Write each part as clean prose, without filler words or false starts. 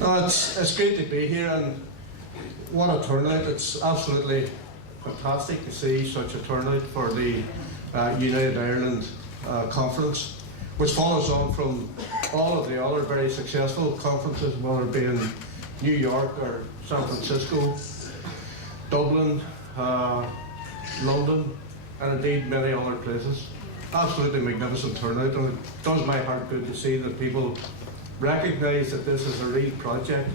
No, it's great to be here, and what a turnout. It's absolutely fantastic to see such a turnout for the United Ireland conference, which follows on from all of the other very successful conferences, whether it be in New York or San Francisco, Dublin, London, and indeed many other places. Absolutely magnificent turnout, and it does my heart good to see that people recognise that this is a real project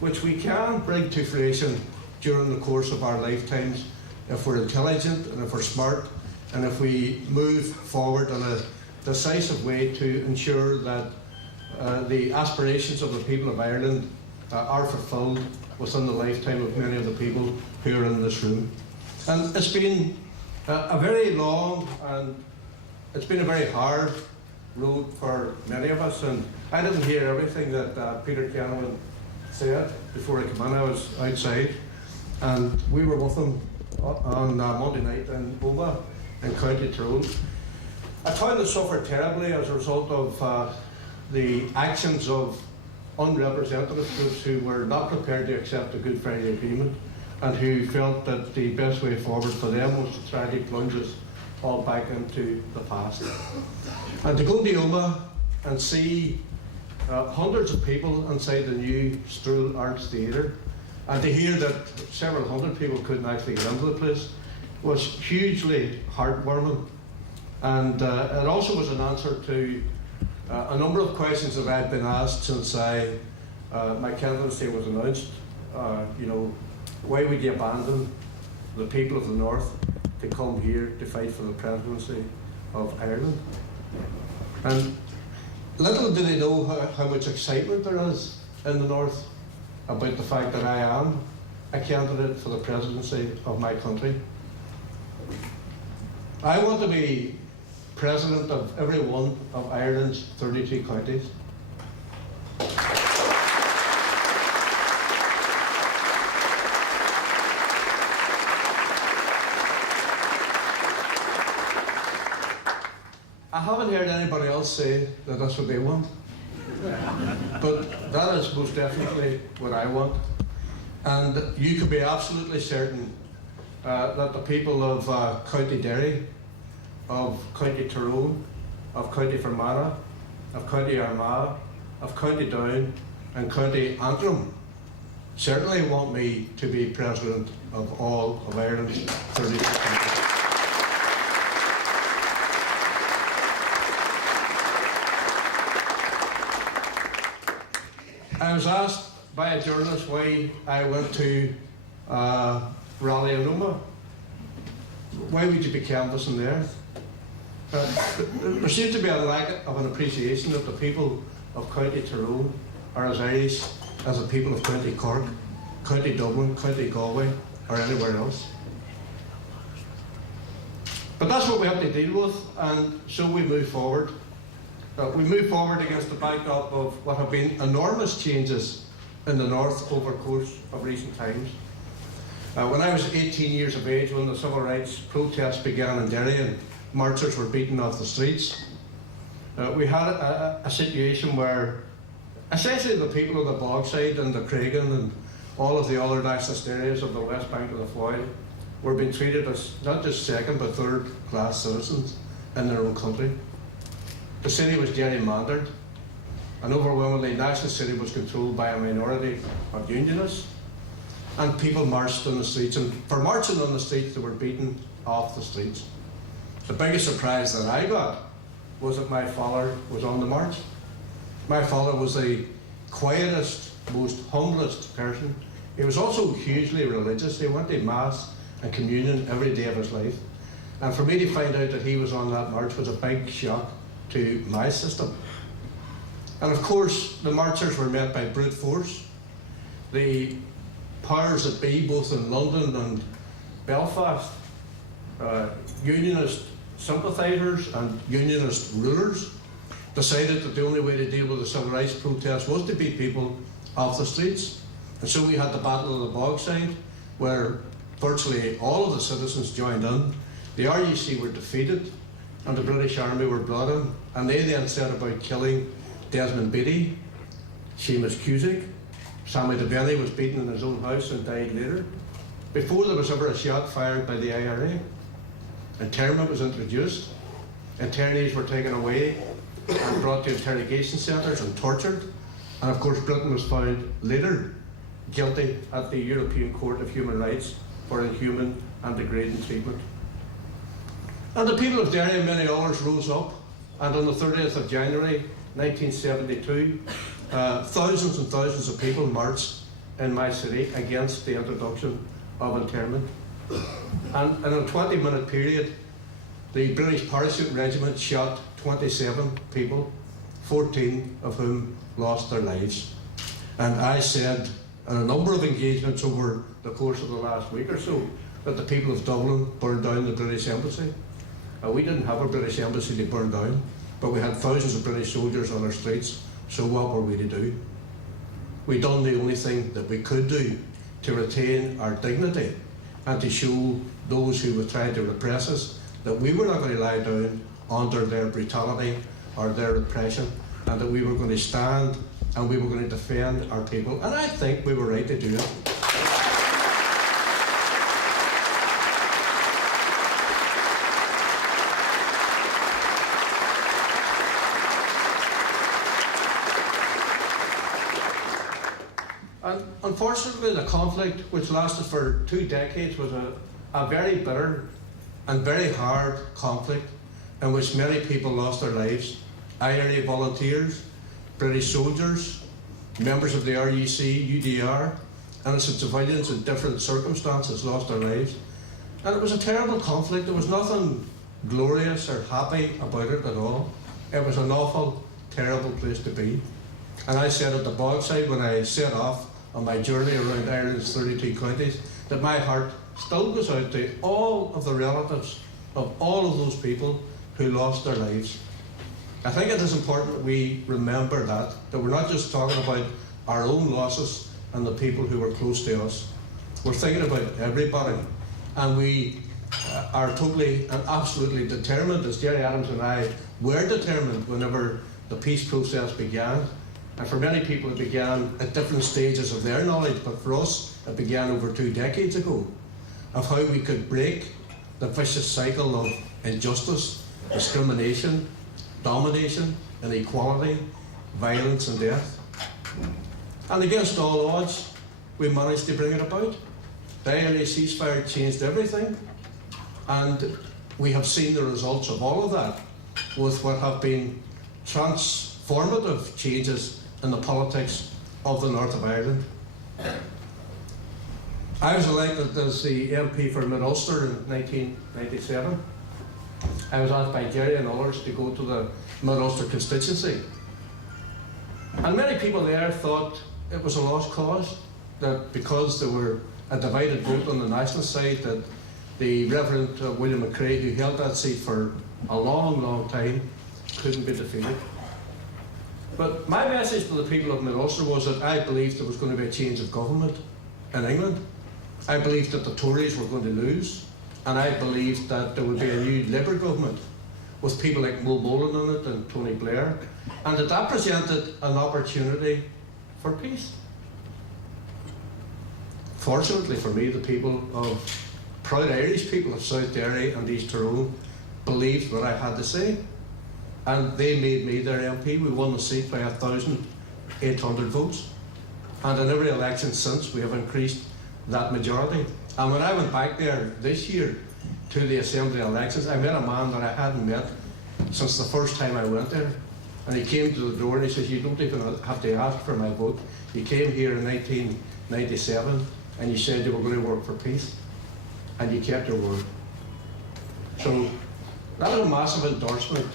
which we can bring to fruition during the course of our lifetimes if we're intelligent and if we're smart and if we move forward in a decisive way to ensure that the aspirations of the people of Ireland are fulfilled within the lifetime of many of the people who are in this room. And it's been a very long and it's been a very hard road for many of us, and I didn't hear everything that Peter Kenneman said before I came in. I was outside, and we were with him on Monday night in Omagh in County Tyrone. I found it suffered terribly as a result of the actions of unrepresentative groups who were not prepared to accept the Good Friday Agreement and who felt that the best way forward for them was to try to plunge us all back into the past. And to go to Omagh and see hundreds of people inside the new Stroll Arts Theatre, and to hear that several hundred people couldn't actually get into the place, was hugely heartwarming. And it also was an answer to a number of questions that I'd been asked since my candidacy was announced. Why would you abandon the people of the North to come here to fight for the presidency of Ireland? And little do they know how much excitement there is in the North about the fact that I am a candidate for the presidency of my country. I want to be president of every one of Ireland's 32 counties. I haven't heard anybody else say that that's what they want, but that is most definitely what I want. And you can be absolutely certain that the people of County Derry, of County Tyrone, of County Fermanagh, of County Armagh, of County Down and County Antrim certainly want me to be president of all of Ireland's 32 counties. I was asked by a journalist why I went to rally in Omagh. Why would you be canvassing there? There seems to be a lack of an appreciation that the people of County Tyrone are as Irish as the people of County Cork, County Dublin, County Galway, or anywhere else. But that's what we have to deal with, and so we move forward. We move forward against the backdrop of what have been enormous changes in the North over the course of recent times. When I was 18 years of age, when the civil rights protests began in Derry and marchers were beaten off the streets, we had a situation where essentially the people of the Bogside and the Craigan and all of the other nationalist areas of the west bank of the Foyle were being treated as not just second but third class citizens in their own country. The city was gerrymandered. An overwhelmingly national city was controlled by a minority of unionists, and people marched on the streets, and for marching on the streets they were beaten off the streets. The biggest surprise that I got was that my father was on the march. My father was the quietest, most humblest person. He was also hugely religious. He went to Mass and communion every day of his life. And for me to find out that he was on that march was a big shock to my system. And of course, the marchers were met by brute force. The powers that be, both in London and Belfast, unionist sympathisers and unionist rulers, decided that the only way to deal with the civil rights protest was to beat people off the streets. And so we had the Battle of the Bogside, where virtually all of the citizens joined in. The RUC were defeated, and the British Army were brought in, and they then set about killing Desmond Beatty, Seamus Cusick. Sammy DeBenny was beaten in his own house and died later, before there was ever a shot fired by the IRA. Internment was introduced. Internees were taken away and brought to interrogation centres and tortured. And of course, Britain was found later guilty at the European Court of Human Rights for inhuman and degrading treatment. And the people of Derry and many others rose up, and on the 30th of January 1972, thousands and thousands of people marched in my city against the introduction of internment. And in a 20-minute period, the British Parachute Regiment shot 27 people, 14 of whom lost their lives. And I said in a number of engagements over the course of the last week or so that the people of Dublin burned down the British Embassy. We didn't have a British Embassy to burn down, but we had thousands of British soldiers on our streets, so what were we to do? We done the only thing that we could do to retain our dignity and to show those who were trying to repress us that we were not going to lie down under their brutality or their repression, and that we were going to stand and we were going to defend our people. And I think we were right to do it. And unfortunately, the conflict, which lasted for 2 decades, was a very bitter and very hard conflict in which many people lost their lives. IRA volunteers, British soldiers, members of the RUC, UDR, innocent civilians in different circumstances lost their lives. And it was a terrible conflict. There was nothing glorious or happy about it at all. It was an awful, terrible place to be. And I said at the Bogside when I set off on my journey around Ireland's 32 counties that my heart still goes out to all of the relatives of all of those people who lost their lives. I think it is important that we remember that we're not just talking about our own losses and the people who were close to us. We're thinking about everybody, and we are totally and absolutely determined, as Gerry Adams and I were determined whenever the peace process began. And for many people it began at different stages of their knowledge, but for us it began over 2 decades ago, of how we could break the vicious cycle of injustice, discrimination, domination, inequality, violence and death. And against all odds, we managed to bring it about. The IRA ceasefire changed everything, and we have seen the results of all of that with what have been transformative changes in the politics of the north of Ireland. I was elected as the MP for Mid-Ulster in 1997. I was asked by Gerry and others to go to the Mid-Ulster constituency. And many people there thought it was a lost cause, that because there were a divided vote on the national side, that the Reverend William McCrae, who held that seat for a long, long time, couldn't be defeated. But my message to the people of Mid-Ulster was that I believed there was going to be a change of government in England. I believed that the Tories were going to lose, and I believed that there would be a new Labour government with people like Mulholland in it and Tony Blair, and that presented an opportunity for peace. Fortunately for me, the people of proud Irish people of South Derry and East Tyrone believed what I had to say, and they made me their MP. We won the seat by 1,800 votes, and in every election since we have increased that majority. And when I went back there this year to the Assembly elections, I met a man that I hadn't met since the first time I went there. And he came to the door and he says, "You don't even have to ask for my vote. You came here in 1997 and you said you were going to work for peace, and you kept your word." So that was a massive endorsement.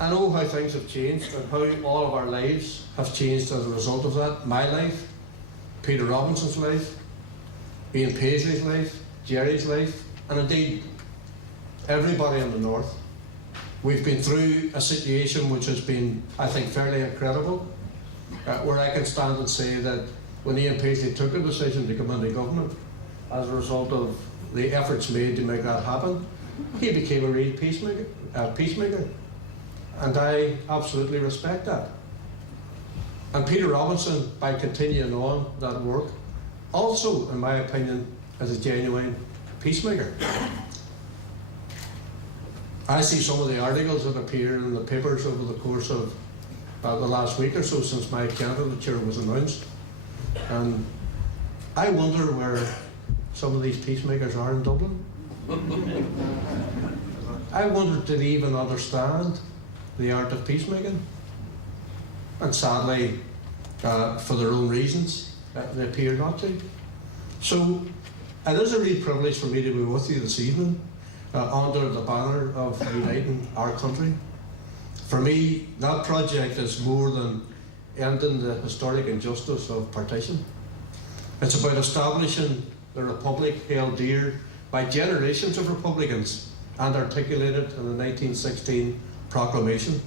I know how things have changed and how all of our lives have changed as a result of that. My life, Peter Robinson's life, Ian Paisley's life, Gerry's life, and indeed everybody in the north. We've been through a situation which has been, I think, fairly incredible, where I can stand and say that when Ian Paisley took a decision to come into government, as a result of the efforts made to make that happen, he became a real peacemaker. And I absolutely respect that. And Peter Robinson, by continuing on that work, also, in my opinion, is a genuine peacemaker. I see some of the articles that appear in the papers over the course of the last week or so since my candidature was announced. And I wonder where some of these peacemakers are in Dublin. I wonder, do they even understand the art of peacemaking? And sadly, for their own reasons, they appear not to. So it is a real privilege for me to be with you this evening under the banner of uniting our country. For me, that project is more than ending the historic injustice of partition. It's about establishing the republic held dear by generations of Republicans and articulated in the 1916 proclamation.